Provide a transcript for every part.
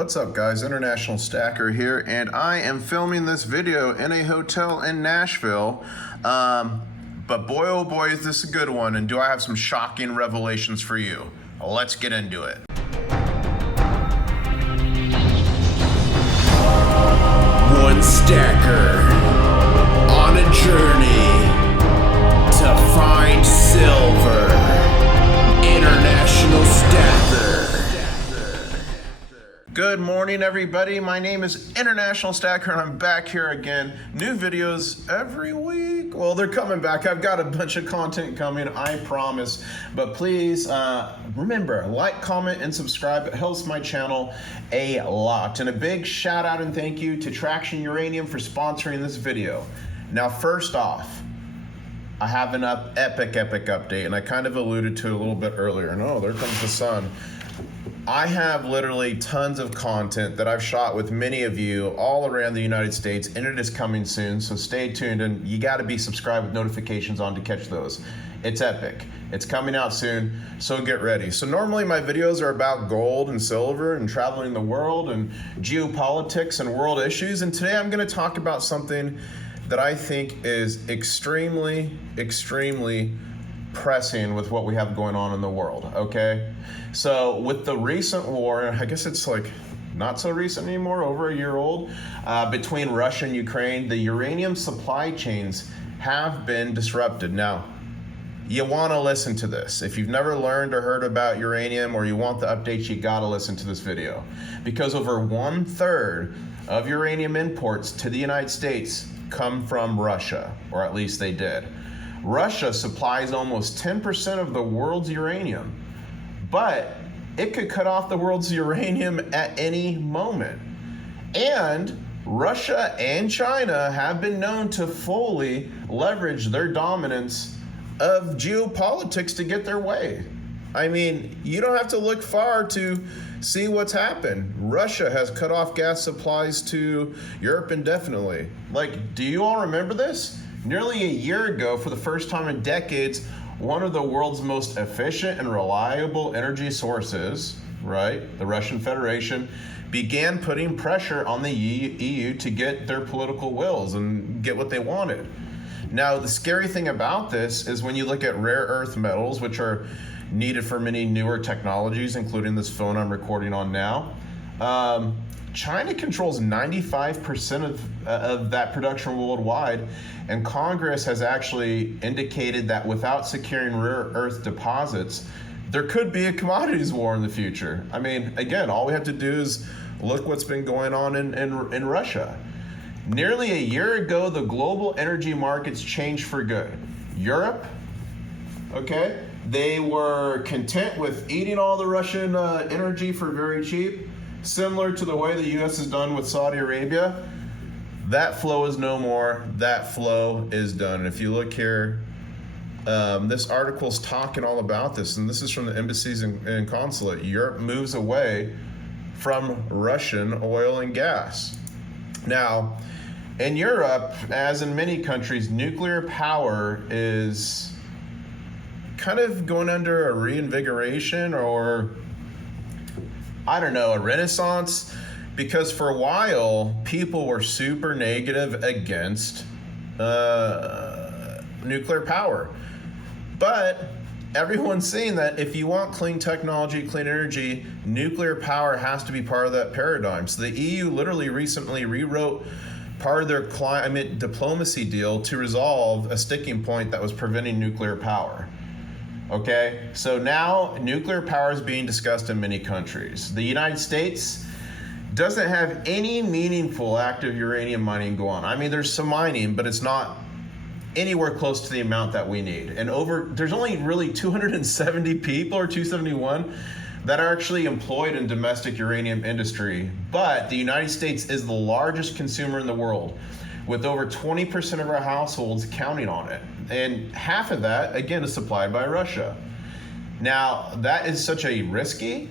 What's up guys, International Stacker here, and I am filming this video in a hotel in Nashville. But boy oh boy is this a good one, and do I have some shocking revelations for you. Let's get into it. One stacker on a journey to find silver. International Stacker. Good morning everybody, my name is International Stacker and I'm back here again. New videos every week. Well, they're coming back. I've got a bunch of content coming, I promise. But please remember, like, comment, and subscribe. It helps my channel a lot. And a big shout out and thank you to TRAC Uranium for sponsoring this video. Now first off, I have an epic update, and I kind of alluded to it a little bit earlier. And oh, there comes the sun. I have literally tons of content that I've shot with many of you all around the United States, and it is coming soon, so stay tuned, and you got to be subscribed with notifications on to catch those. It's epic. It's coming out soon, so get ready. So normally my videos are about gold and silver and traveling the world and geopolitics and world issues, and today I'm going to talk about something that I think is extremely pressing with what we have going on in the world, okay? So with the recent war, I guess it's like not so recent anymore, over a year old, between Russia and Ukraine, the uranium supply chains have been disrupted. Now, you want to listen to this. If you've never learned or heard about uranium, or you want the updates, you got to listen to this video, because over 1/3 of uranium imports to the United States come from Russia, or at least they did. Russia supplies almost 10% of the world's uranium, but it could cut off the world's uranium at any moment. And Russia and China have been known to fully leverage their dominance of geopolitics to get their way. I mean, you don't have to look far to see what's happened. Russia has cut off gas supplies to Europe indefinitely. Like, do you all remember this? Nearly a year ago, for the first time in decades, one of the world's most efficient and reliable energy sources, right, the Russian Federation, began putting pressure on the EU to get their political wills and get what they wanted. Now, the scary thing about this is when you look at rare earth metals, which are needed for many newer technologies, including this phone I'm recording on now, China controls 95% of that production worldwide, and Congress has actually indicated that without securing rare earth deposits, there could be a commodities war in the future. I mean, again, all we have to do is look what's been going on in Russia. Nearly a year ago, the global energy markets changed for good. Europe, okay, they were content with eating all the Russian energy for very cheap, similar to the way the US has done with Saudi Arabia. That flow is no more. That flow is done. And if you look here, this article's talking all about this, and this is from the embassies and consulate. Europe moves away from Russian oil and gas. Now, in Europe, as in many countries, nuclear power is kind of going under a reinvigoration, or I don't know, a renaissance, because for a while people were super negative against nuclear power. But everyone's saying that if you want clean technology, clean energy, nuclear power has to be part of that paradigm. So the EU literally recently rewrote part of their climate diplomacy deal to resolve a sticking point that was preventing nuclear power. Okay, so now nuclear power is being discussed in many countries. The United States doesn't have any meaningful active uranium mining go on. I mean, there's some mining, but it's not anywhere close to the amount that we need. And there's only really 270 people, or 271, that are actually employed in domestic uranium industry. But the United States is the largest consumer in the world, with over 20% of our households counting on it. And half of that, again, is supplied by Russia. Now, that is such a risky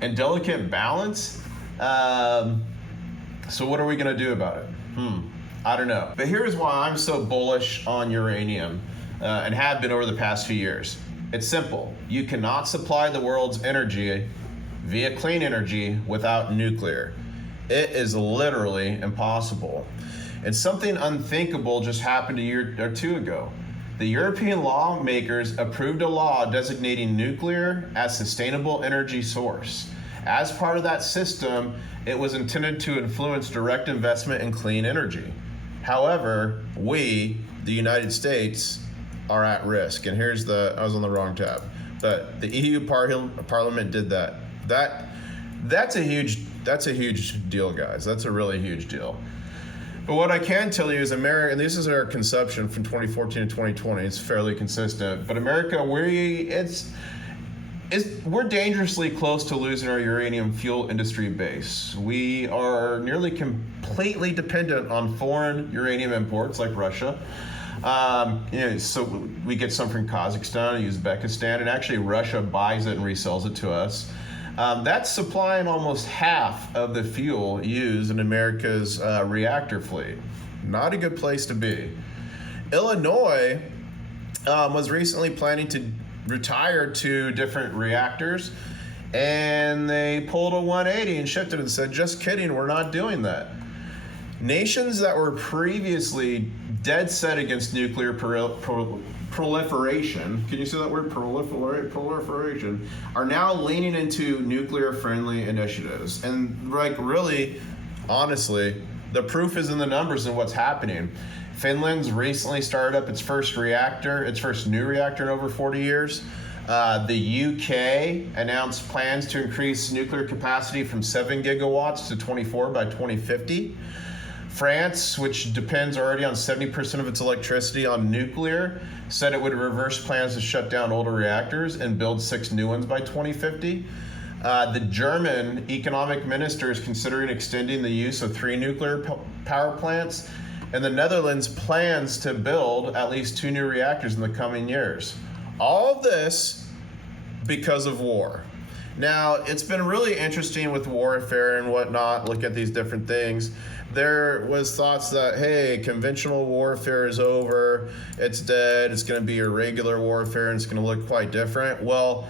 and delicate balance. So what are we gonna do about it? I don't know. But here's why I'm so bullish on uranium, and have been over the past few years. It's simple. You cannot supply the world's energy via clean energy without nuclear. It is literally impossible. And something unthinkable just happened a year or two ago. The European lawmakers approved a law designating nuclear as sustainable energy source. As part of that system, it was intended to influence direct investment in clean energy. However, we, the United States, are at risk. And here's I was on the wrong tab. But the EU Parliament did that. That's a huge deal, guys. That's a really huge deal. But what I can tell you is America, and this is our consumption from 2014 to 2020, it's fairly consistent. But America, we're dangerously close to losing our uranium fuel industry base. We are nearly completely dependent on foreign uranium imports like Russia. So we get some from Kazakhstan, Uzbekistan, and actually Russia buys it and resells it to us. That's supplying almost half of the fuel used in America's reactor fleet. Not a good place to be. Illinois was recently planning to retire 2 different reactors, and they pulled a 180 and shifted and said, just kidding, we're not doing that. Nations that were previously dead set against nuclear proliferation, can you say that word, proliferation, are now leaning into nuclear-friendly initiatives. And really, honestly, the proof is in the numbers and what's happening. Finland's recently started up its first new reactor in over 40 years. The UK announced plans to increase nuclear capacity from 7 gigawatts to 24 by 2050. France, which depends already on 70% of its electricity on nuclear, said it would reverse plans to shut down older reactors and build 6 new ones by 2050. The German economic minister is considering extending the use of 3 nuclear power plants, and the Netherlands plans to build at least 2 new reactors in the coming years. All of this because of war. Now, it's been really interesting with warfare and whatnot, look at these different things. There was thoughts that, hey, conventional warfare is over, it's dead, it's gonna be irregular warfare, and it's gonna look quite different. Well,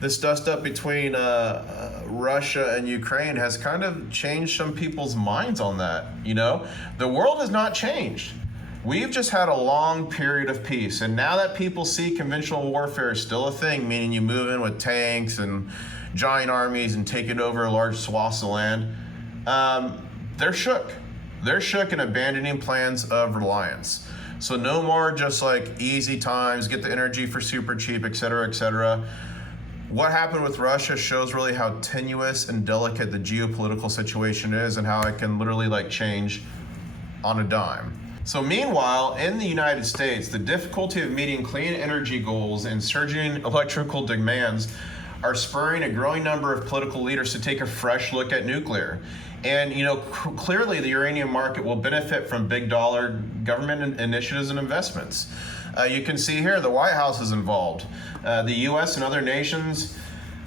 this dust up between Russia and Ukraine has kind of changed some people's minds on that, The world has not changed. We've just had a long period of peace, and now that people see conventional warfare is still a thing, meaning you move in with tanks and giant armies and take it over large swaths of land, they're shook. They're shook and abandoning plans of reliance. So no more just like easy times, get the energy for super cheap, et cetera, et cetera. What happened with Russia shows really how tenuous and delicate the geopolitical situation is and how it can literally change on a dime. So meanwhile, in the United States, the difficulty of meeting clean energy goals and surging electrical demands are spurring a growing number of political leaders to take a fresh look at nuclear. And clearly the uranium market will benefit from big dollar government initiatives and investments. You can see here the White House is involved. The US and other nations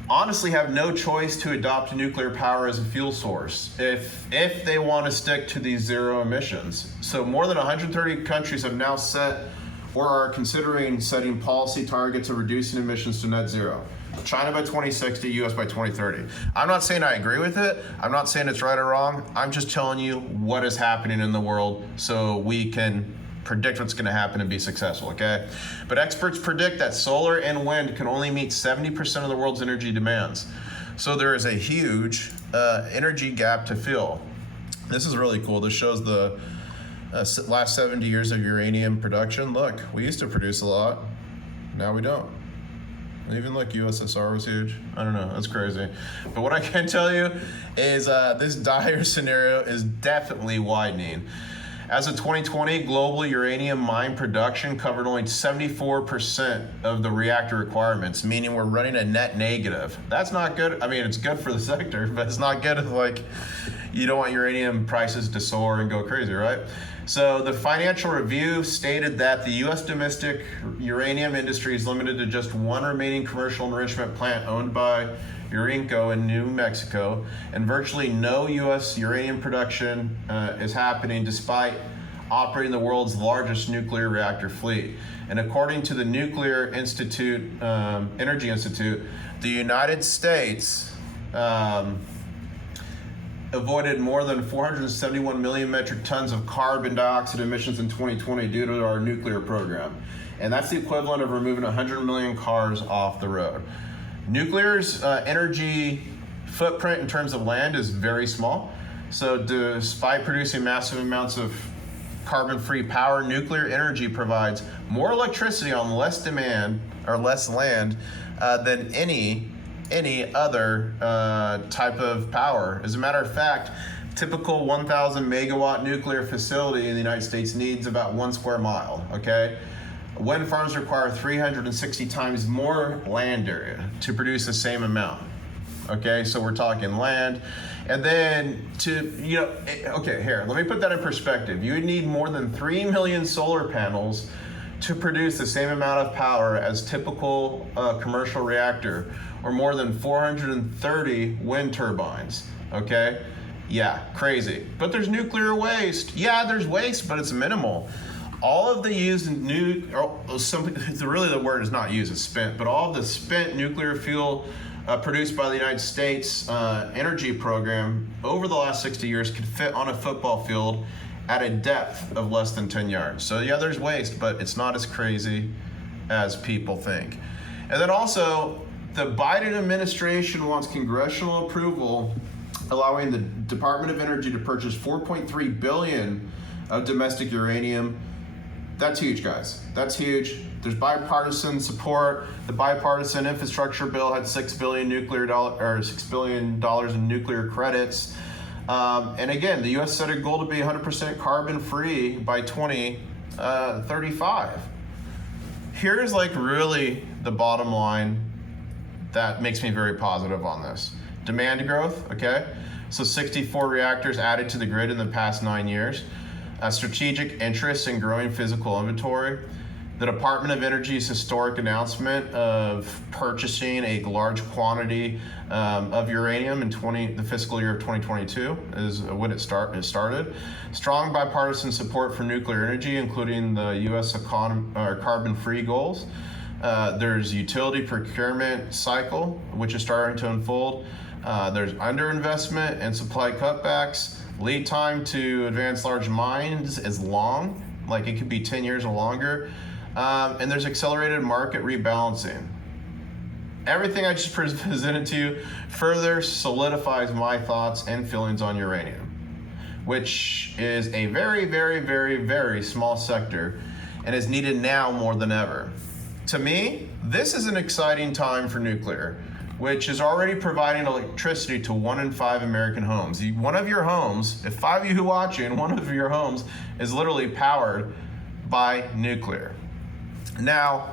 honestly have no choice to adopt nuclear power as a fuel source if they want to stick to these zero emissions. So more than 130 countries have now set or are considering setting policy targets of reducing emissions to net zero. China by 2060, US by 2030. I'm not saying I agree with it. I'm not saying it's right or wrong. I'm just telling you what is happening in the world so we can predict what's going to happen and be successful, okay? But experts predict that solar and wind can only meet 70% of the world's energy demands. So there is a huge energy gap to fill. This is really cool. This shows the last 70 years of uranium production. Look, we used to produce a lot. Now we don't. Even USSR was huge. I don't know, that's crazy. But what I can tell you is this dire scenario is definitely widening. As of 2020, global uranium mine production covered only 74% of the reactor requirements, meaning we're running a net negative. That's not good. I mean, it's good for the sector, but it's not good if you don't want uranium prices to soar and go crazy, right? So the Financial Review stated that the U.S. domestic uranium industry is limited to just one remaining commercial enrichment plant owned by Urenco in New Mexico, and virtually no U.S. uranium production is happening despite operating the world's largest nuclear reactor fleet. And according to the Nuclear Institute, Energy Institute, the United States avoided more than 471 million metric tons of carbon dioxide emissions in 2020 due to our nuclear program. And that's the equivalent of removing 100 million cars off the road. Nuclear's energy footprint in terms of land is very small. So despite producing massive amounts of carbon-free power, nuclear energy provides more electricity on less demand or less land than any other type of power. As a matter of fact, typical 1,000 megawatt nuclear facility in the United States needs about 1 square mile, okay? Wind farms require 360 times more land area to produce the same amount, okay? So we're talking land. And then okay, here, let me put that in perspective. You would need more than 3 million solar panels to produce the same amount of power as typical commercial reactor, or more than 430 wind turbines, okay? Yeah, crazy. But there's nuclear waste. Yeah, there's waste, but it's minimal. All of the used really the word is not used, it's spent, but all of the spent nuclear fuel produced by the United States energy program over the last 60 years could fit on a football field at a depth of less than 10 yards. So yeah, there's waste, but it's not as crazy as people think. And then also, the Biden administration wants congressional approval allowing the Department of Energy to purchase 4.3 billion of domestic uranium. That's huge, guys. That's huge. There's bipartisan support. The bipartisan infrastructure bill had $6 billion in nuclear credits. And again, the U.S. set a goal to be 100% carbon-free by 2035. Here's really the bottom line that makes me very positive on this. Demand growth, okay? So 64 reactors added to the grid in the past 9 years. Strategic interest in growing physical inventory. The Department of Energy's historic announcement of purchasing a large quantity of uranium in the fiscal year of 2022 is when it started. Strong bipartisan support for nuclear energy, including the U.S. carbon-free goals. There's utility procurement cycle, which is starting to unfold. There's underinvestment and supply cutbacks. Lead time to advance large mines is long, it could be 10 years or longer. And there's accelerated market rebalancing. Everything I just presented to you further solidifies my thoughts and feelings on uranium, which is a very, very, very, very small sector and is needed now more than ever. To me, this is an exciting time for nuclear, which is already providing electricity to 1 in 5 American homes. One of your homes, if 5 of you who are watching, one of your homes is literally powered by nuclear. Now,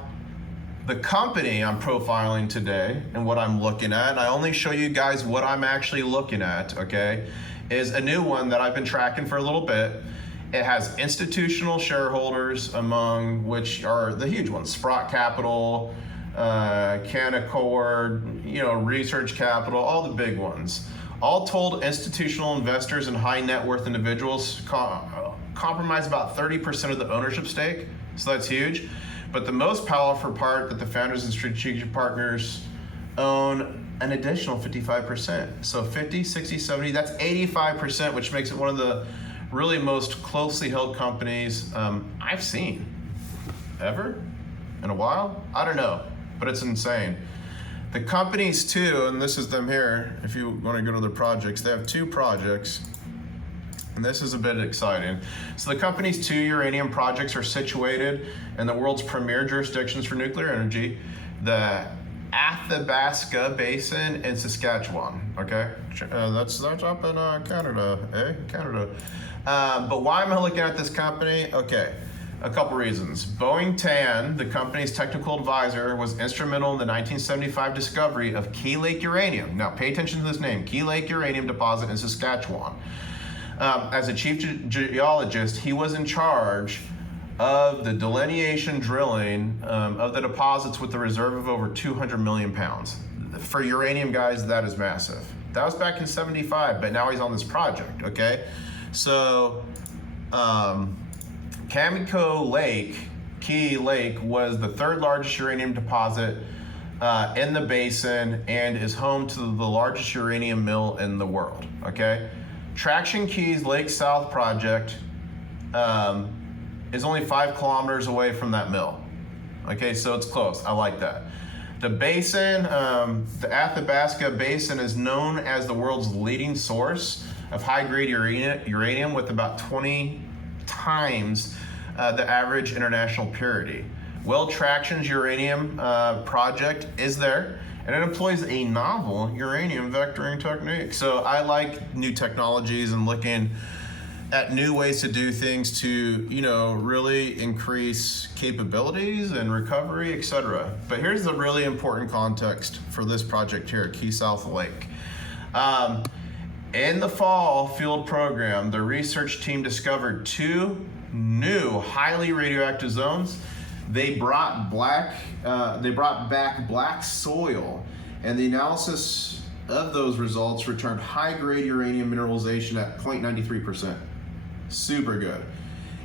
the company I'm profiling today and what I'm looking at, and I only show you guys what I'm actually looking at, okay, is a new one that I've been tracking for a little bit. It has institutional shareholders, among which are the huge ones: Sprott Capital, Canaccord, Research Capital, all the big ones. All told, institutional investors and high net worth individuals comprise about 30% of the ownership stake, so that's huge. But the most powerful part that the founders and strategic partners own an additional 55%. So 50, 60, 70, that's 85%, which makes it one of the really most closely held companies I've seen ever in a while. I don't know, but it's insane. The companies too, and this is them here, if you want to go to their projects, they have 2 projects. And this is a bit exciting. So the company's 2 uranium projects are situated in the world's premier jurisdictions for nuclear energy, the Athabasca Basin in Saskatchewan, okay? That's up in Canada, Canada. But why am I looking at this company? Okay, a couple reasons. Boeing Tan, the company's technical advisor, was instrumental in the 1975 discovery of Key Lake uranium. Now pay attention to this name, Key Lake uranium deposit in Saskatchewan. As a chief geologist, he was in charge of the delineation drilling of the deposits with a reserve of over 200 million pounds. For uranium, guys, that is massive. That was back in 75, but now he's on this project, okay? So, Cameco Lake, Key Lake, was the 3rd largest uranium deposit in the basin and is home to the largest uranium mill in the world, okay? Traction Key's Lake South project is only 5 kilometers away from that mill. Okay, so it's close. I like that. The basin, the Athabasca Basin, is known as the world's leading source of high-grade uranium with about 20 times the average international purity. Well, Traction's uranium project is there, and it employs a novel uranium vectoring technique. So I like new technologies and looking at new ways to do things to, you know, really increase capabilities and recovery, etc. But here's the really important context for this project here at Key South Lake. In the fall field program, the research team discovered 2 new highly radioactive zones. They brought back black soil, and the analysis of those results returned high-grade uranium mineralization at 0.93%. Super good.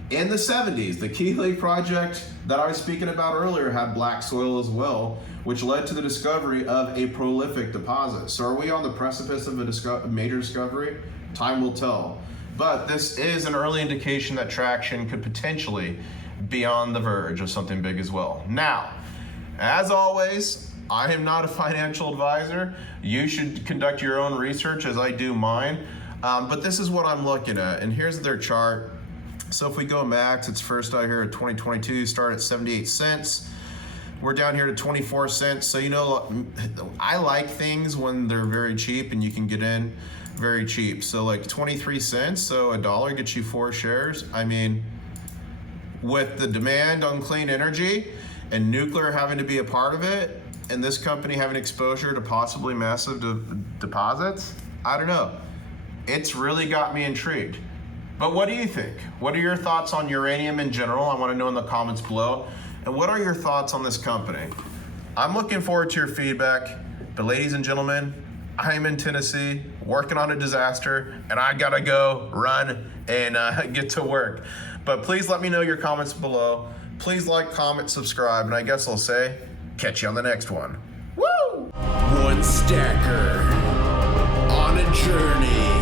In the 70s, the Key Lake project that I was speaking about earlier had black soil as well, which led to the discovery of a prolific deposit. So are we on the precipice of a major discovery? Time will tell. But this is an early indication that Traction could potentially be on the verge of something big as well. Now, as always, I am not a financial advisor. You should conduct your own research as I do mine. But this is what I'm looking at, and here's their chart. So if we go max, it's first out here at 2022, start at 78 cents. We're down here to 24 cents. So, you know, I like things when they're very cheap and you can get in very cheap. So like 23 cents, so $1 gets you 4 shares. I mean, with the demand on clean energy and nuclear having to be a part of it, and this company having exposure to possibly massive deposits, I don't know. It's really got me intrigued. But what do you think? What are your thoughts on uranium in general? I want to know in the comments below. And what are your thoughts on this company? I'm looking forward to your feedback. But ladies and gentlemen, I'm in Tennessee working on a disaster, and I gotta go run and get to work. But please let me know your comments below. Please like, comment, subscribe, and I guess I'll say, catch you on the next one. Woo! One stacker on a journey